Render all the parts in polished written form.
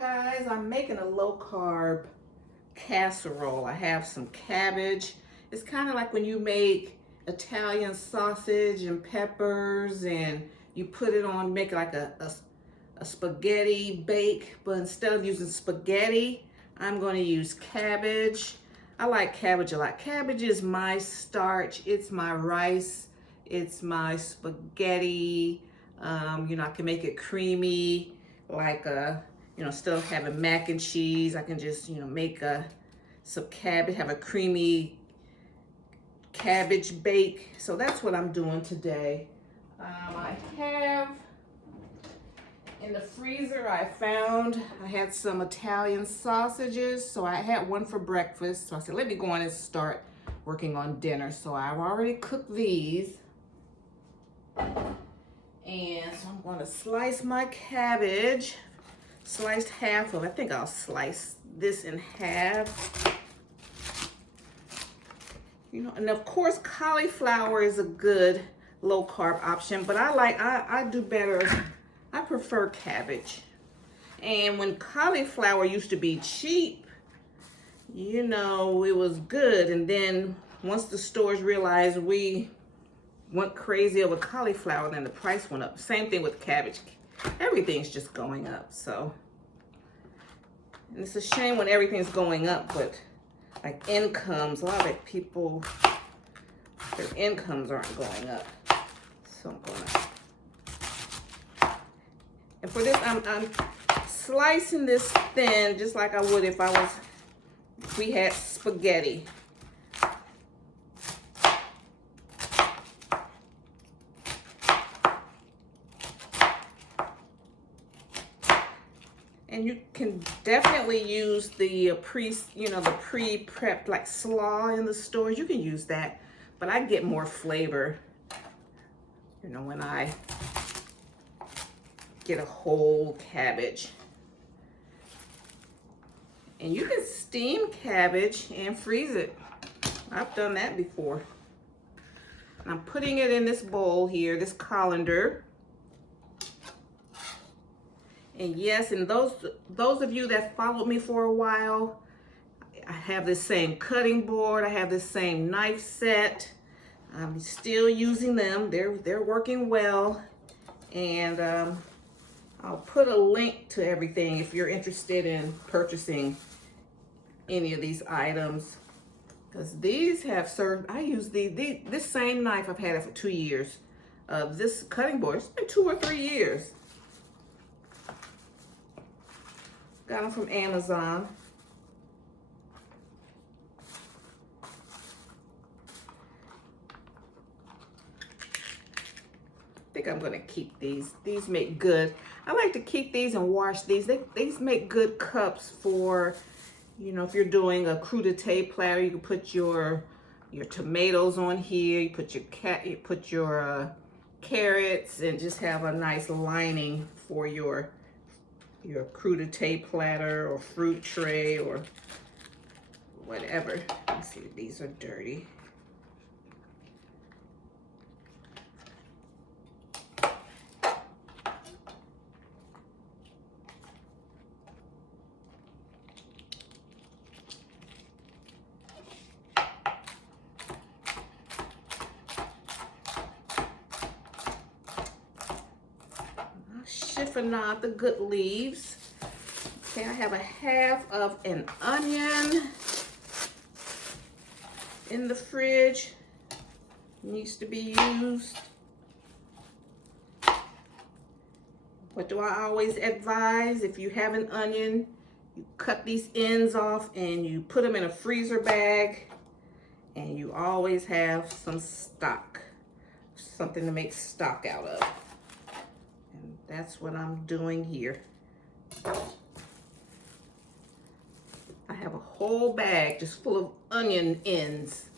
Guys, I'm making a low-carb casserole. I have some cabbage. It's kind of like when you make Italian sausage and peppers and you put it on, make like a spaghetti bake, but instead of using spaghetti, I'm going to use cabbage. I like cabbage a lot. Cabbage is my starch, it's my rice, it's my spaghetti. I can make it creamy, like instead of having mac and cheese, I can just, make some cabbage, have a creamy cabbage bake. So that's what I'm doing today. I have in the freezer, I had some Italian sausages. So I had one for breakfast. So I said, let me go on and start working on dinner. So I've already cooked these. And so I'm going to slice my cabbage. Sliced half of it. I think I'll slice this in half. And of course, cauliflower is a good low carb option, but I do better. I prefer cabbage. And when cauliflower used to be cheap, it was good. And then once the stores realized we went crazy over cauliflower, then the price went up. Same thing with cabbage. Everything's just going up. So, and it's a shame when everything's going up, but like incomes, a lot of people, their incomes aren't going up. So I'm gonna, and for this, I'm slicing this thin, just like I would if we had spaghetti. And you can definitely use the pre-prepped like slaw in the stores. You can use that, but I get more flavor, when I get a whole cabbage. And you can steam cabbage and freeze it. I've done that before. I'm putting it in this bowl here, this colander. And yes, and those of you that followed me for a while, I have this same cutting board. I have this same knife set. I'm still using them. They're working well. And I'll put a link to everything if you're interested in purchasing any of these items. Because these have served, I use this same knife, I've had it for 2 years. This cutting board, it's been 2 or 3 years. Got them from Amazon. I think I'm gonna keep these. These make good. I like to keep these and wash these. These make good cups for, if you're doing a crudité platter, you can put your tomatoes on here. You put your carrots, and just have a nice lining for your crudité platter or fruit tray or whatever. Let's see, these are dirty. Chiffonade the good leaves. Okay, I have a half of an onion in the fridge. Needs to be used. What do I always advise? If you have an onion, you cut these ends off and you put them in a freezer bag, and you always have some stock, something to make stock out of. That's what I'm doing here. I have a whole bag just full of onion ends.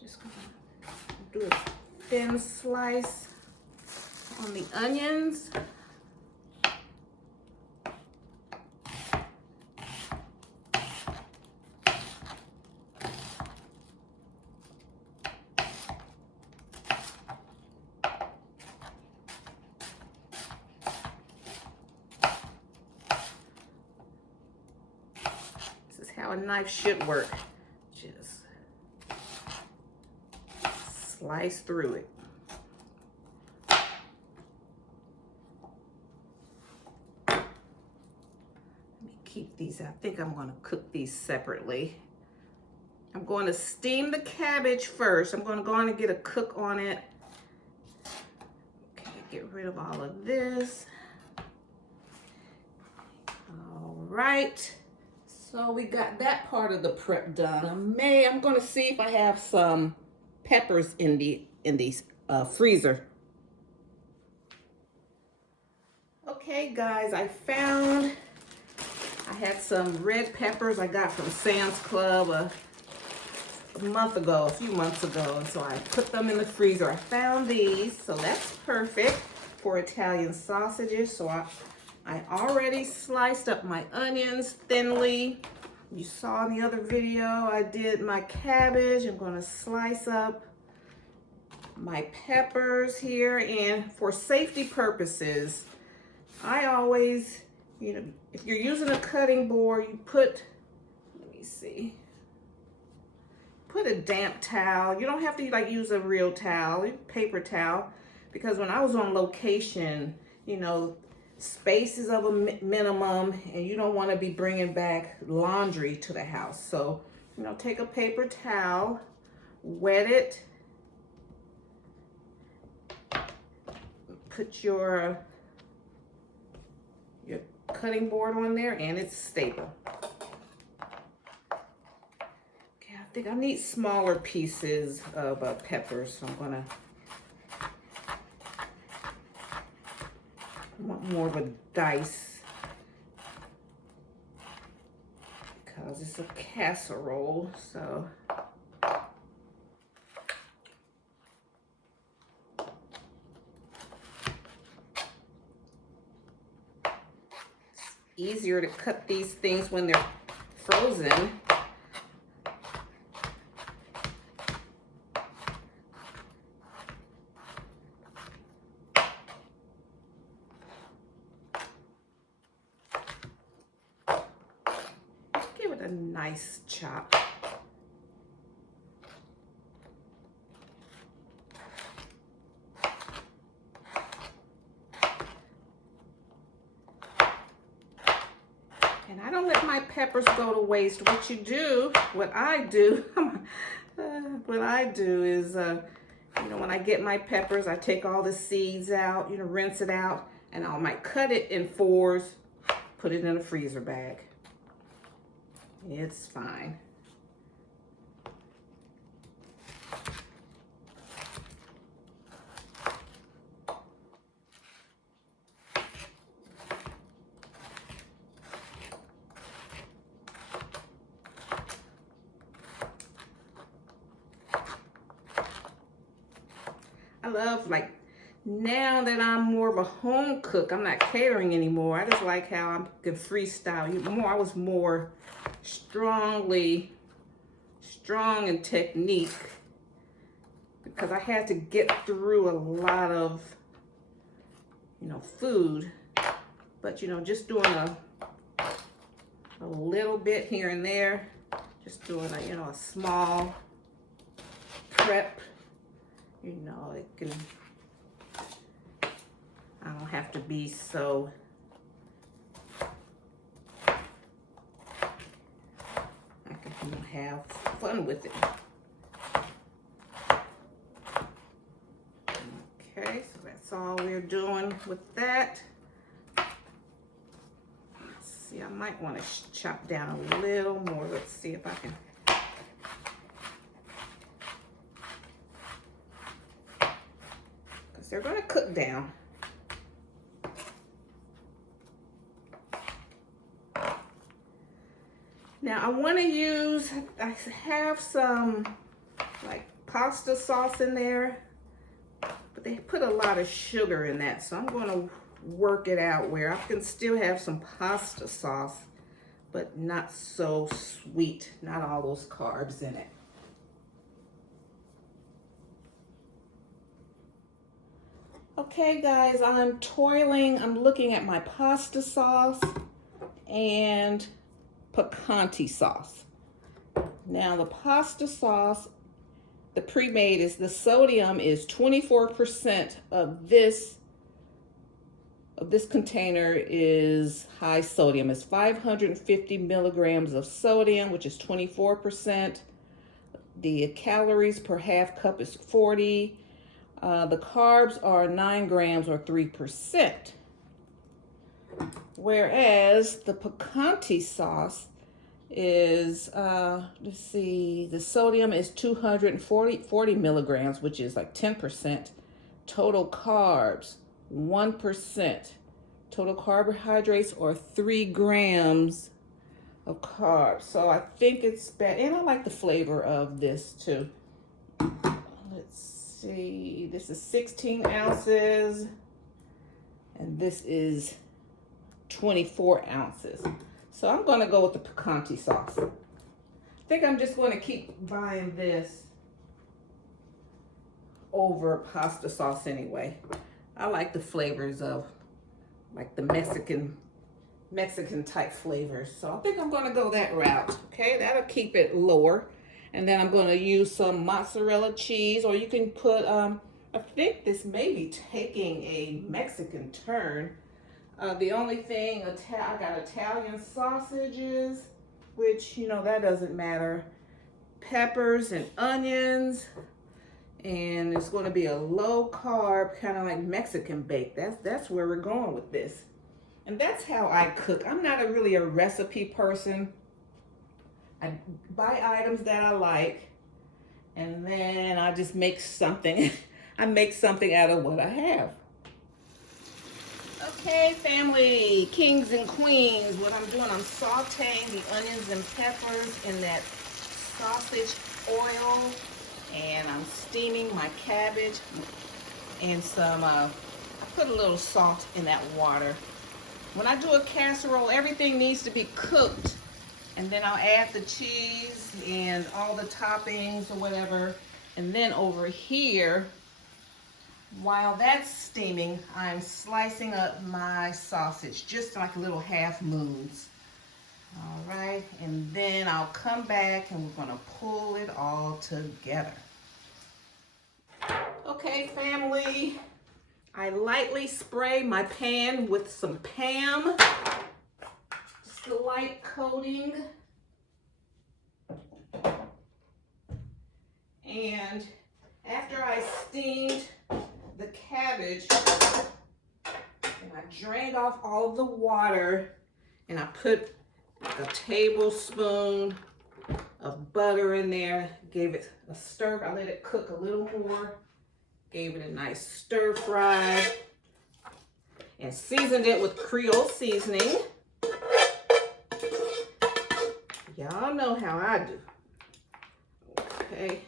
Just gonna do a thin slice on the onions. how a knife should work. Just slice through it. Let me keep these. I think I'm going to cook these separately. I'm going to steam the cabbage first. I'm going to go on and get a cook on it. Okay, get rid of all of this. All right. So we got that part of the prep done. I'm going to see if I have some peppers in the freezer. Okay, guys, I had some red peppers I got from Sam's Club a few months ago, and so I put them in the freezer. I found these, so that's perfect for Italian sausages. So I already sliced up my onions thinly. You saw in the other video I did my cabbage. I'm going to slice up my peppers here, and for safety purposes, I always, if you're using a cutting board, you put a damp towel. You don't have to use a real towel, paper towel, because when I was on location, space is of a minimum, and you don't want to be bringing back laundry to the house. So, take a paper towel, wet it, put your cutting board on there, and it's stable. Okay, I think I need smaller pieces of peppers, so I want more of a dice because it's a casserole, so. Easier to cut these things when they're frozen. Give it a nice chop. And I don't let my peppers go to waste. What I do is, when I get my peppers, I take all the seeds out, rinse it out, and I might cut it in fours, put it in a freezer bag. It's fine. I love, now that I'm more of a home cook, I'm not catering anymore. I just like how I can freestyle. I was more strong in technique because I had to get through a lot of, food. But, just doing a little bit here and there, just doing a small prep. It can, I don't have to be so, I can have fun with it. Okay, so that's all we're doing with that. Let's see, I might want to chop down a little more. Let's see if I can. They're going to cook down. Now I have some pasta sauce in there, but they put a lot of sugar in that, so I'm going to work it out where I can still have some pasta sauce, but not so sweet, not all those carbs in it. Okay guys, I'm looking at my pasta sauce and picante sauce. Now the pasta sauce, the pre-made, is the sodium is 24% of this container is high sodium. It's 550 milligrams of sodium, which is 24%. The calories per half cup is 40. The carbs are 9 grams or 3%. Whereas the picante sauce is, let's see, the sodium is 240 milligrams, which is like 10%. Total carbs, 1%. Total carbohydrates are 3 grams of carbs. So I think it's bad. And I like the flavor of this too. Let's see, this is 16 ounces. And this is 24 ounces. So I'm going to go with the picante sauce. I think I'm just going to keep buying this over pasta sauce anyway. I like the flavors of like the Mexican type flavors. So I think I'm going to go that route. Okay, that'll keep it lower. And then I'm going to use some mozzarella cheese, or you can put, I think this may be taking a Mexican turn. The only thing, I got Italian sausages, which, you know, that doesn't matter. Peppers and onions. And it's going to be a low carb, kind of like Mexican bake. That's where we're going with this. And that's how I cook. I'm not really a recipe person. I buy items that I like, and then I just make something. I make something out of what I have. Okay, family, kings and queens, what I'm doing, I'm sauteing the onions and peppers in that sausage oil, and I'm steaming my cabbage and some, I put a little salt in that water. When I do a casserole, everything needs to be cooked, and then I'll add the cheese and all the toppings or whatever, and then over here, while that's steaming, I'm slicing up my sausage, just like little half moons. All right, and then I'll come back and we're gonna pull it all together. Okay, family, I lightly spray my pan with some Pam, just a light coating. And after I steamed the cabbage, and I drained off all of the water, and I put a tablespoon of butter in there, gave it a stir. I let it cook a little more, gave it a nice stir fry, and seasoned it with Creole seasoning. Y'all know how I do. Okay.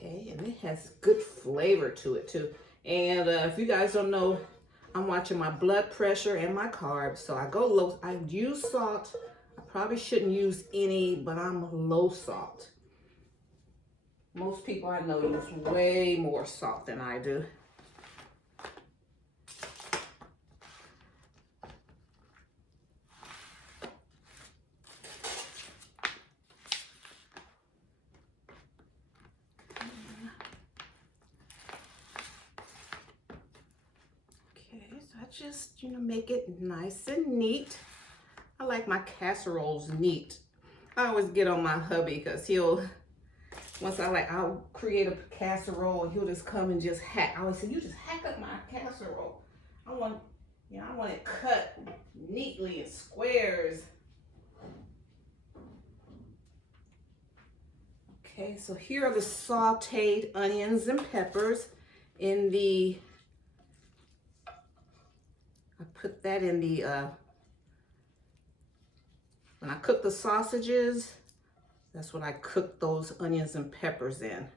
Okay, and it has good flavor to it too. And if you guys don't know, I'm watching my blood pressure and my carbs. So I go low. I use salt. I probably shouldn't use any, but I'm low salt. Most people I know use way more salt than I do. Just, you know, make it nice and neat. I like my casseroles neat. I always get on my hubby because I'll create a casserole and he'll just come and just hack. I always say, you just hack up my casserole. I want it cut neatly in squares. Okay, so here are the sauteed onions and peppers in the, I put that in the, when I cook the sausages, that's what I cook those onions and peppers in.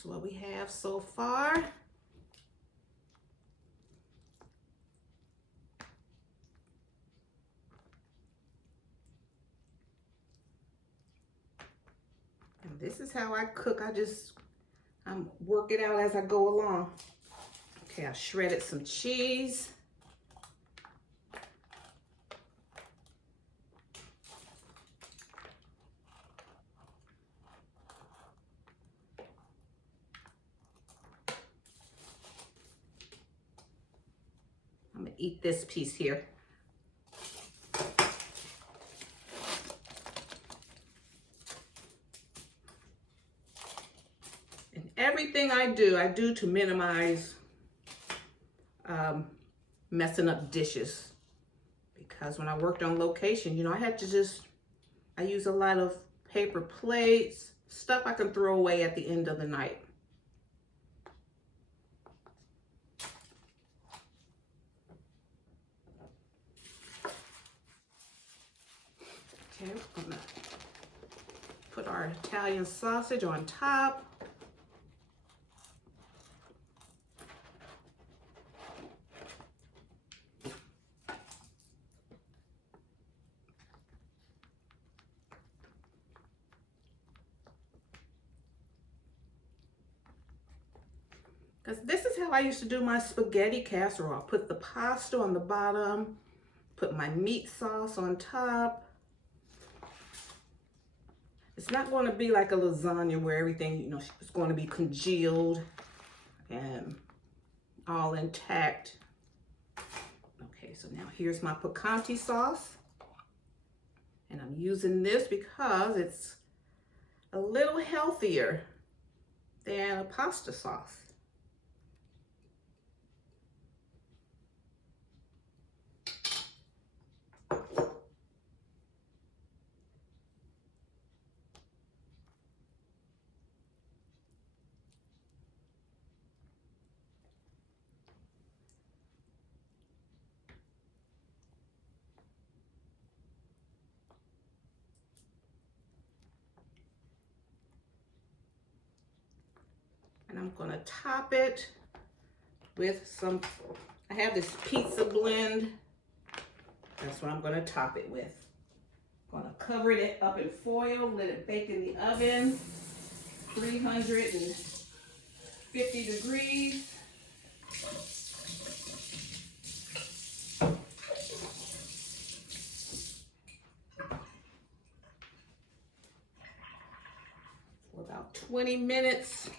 That's what we have so far. And this is how I cook. I'm working out as I go along. Okay, I shredded some cheese. I'm gonna eat this piece here. And everything I do to minimize messing up dishes. Because when I worked on location, you know, I use a lot of paper plates, stuff I can throw away at the end of the night. Okay, we're gonna put our Italian sausage on top. Because this is how I used to do my spaghetti casserole. I put the pasta on the bottom, put my meat sauce on top. It's not going to be like a lasagna where everything, you know, it's going to be congealed and all intact. Okay, so now here's my picante sauce. And I'm using this because it's a little healthier than a pasta sauce. And I'm gonna top it with some, I have this pizza blend. That's what I'm gonna top it with. I'm gonna cover it up in foil, let it bake in the oven, 350 degrees. For about 20 minutes.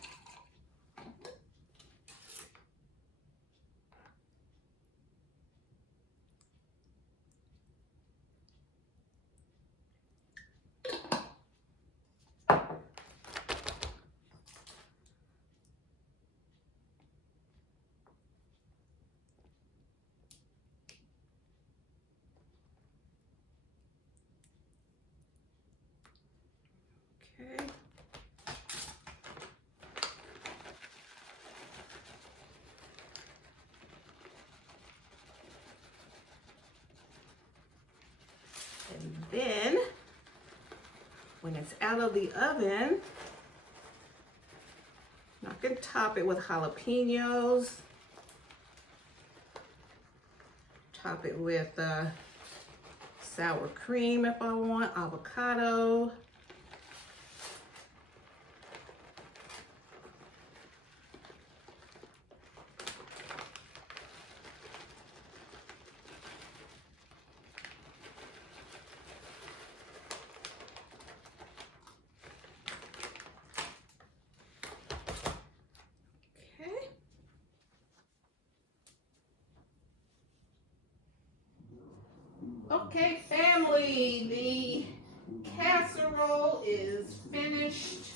Okay. And then, when it's out of the oven, I can top it with jalapenos. Top it with sour cream if I want, avocado. Okay, family, the casserole is finished.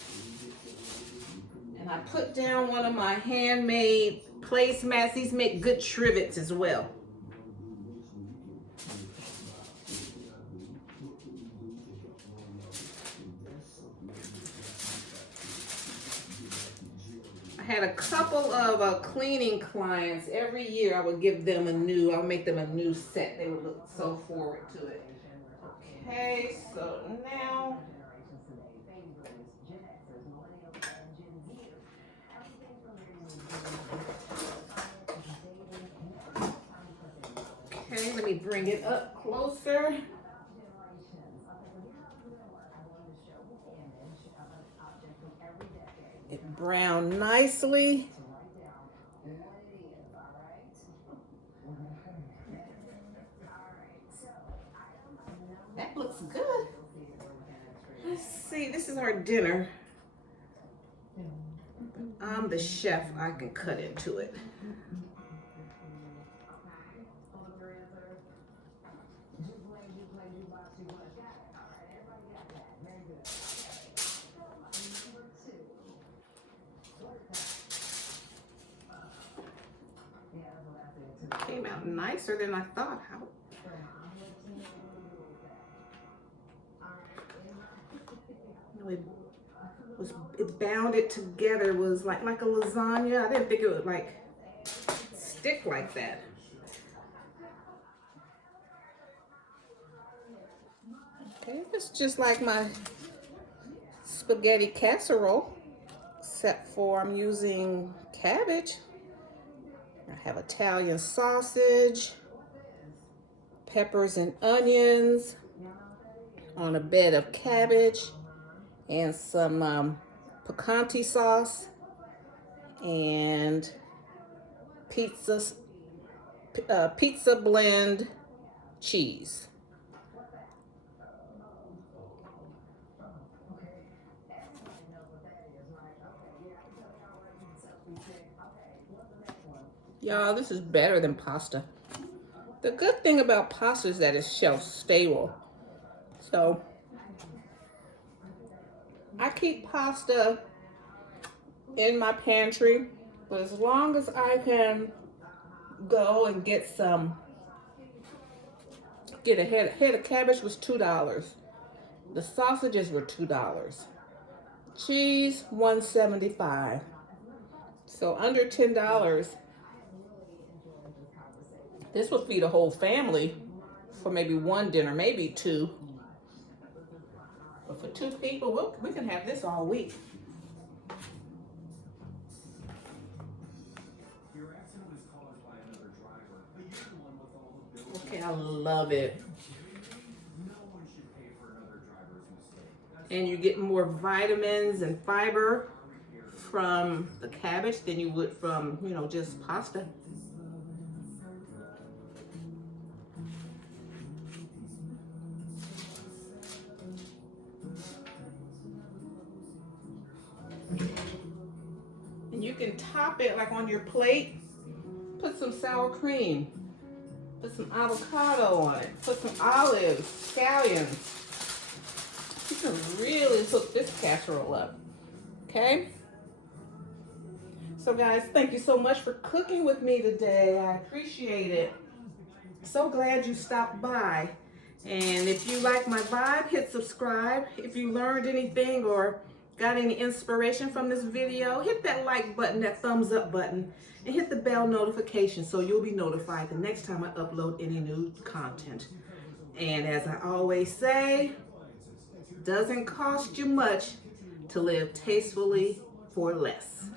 And I put down one of my handmade placemats. These make good trivets as well. I had a couple of cleaning clients. Every year I would give them I'll make them a new set. They would look so forward to it. Okay, so now Okay, let me bring it up closer. It browned nicely. That looks good. Let's see, this is our dinner. I'm the chef, I can cut into it. Came out nicer than I thought. It bounded together. It was like a lasagna. I didn't think it would like stick like that. Okay, it's just like my spaghetti casserole, except for I'm using cabbage. I have Italian sausage, peppers and onions on a bed of cabbage, and some picante sauce and pizza blend cheese. Y'all, this is better than pasta. The good thing about pasta is that it's shelf stable. So I keep pasta in my pantry, but as long as I can go and get a head of cabbage was $2. The sausages were $2. Cheese, $1.75. So under $10. This will feed a whole family for maybe one dinner, maybe two. But for 2 people, we can have this all week. Okay, I love it. And you get more vitamins and fiber from the cabbage than you would from, just pasta. And you can top it like on your plate. Put some sour cream. Put some avocado on it. Put some olives, scallions. You can really hook this casserole up. Okay? So guys, thank you so much for cooking with me today. I appreciate it. So glad you stopped by. And if you like my vibe, hit subscribe. If you learned anything or got any inspiration from this video, hit that like button, that thumbs up button, and hit the bell notification so you'll be notified the next time I upload any new content. And as I always say, doesn't cost you much to live tastefully for less.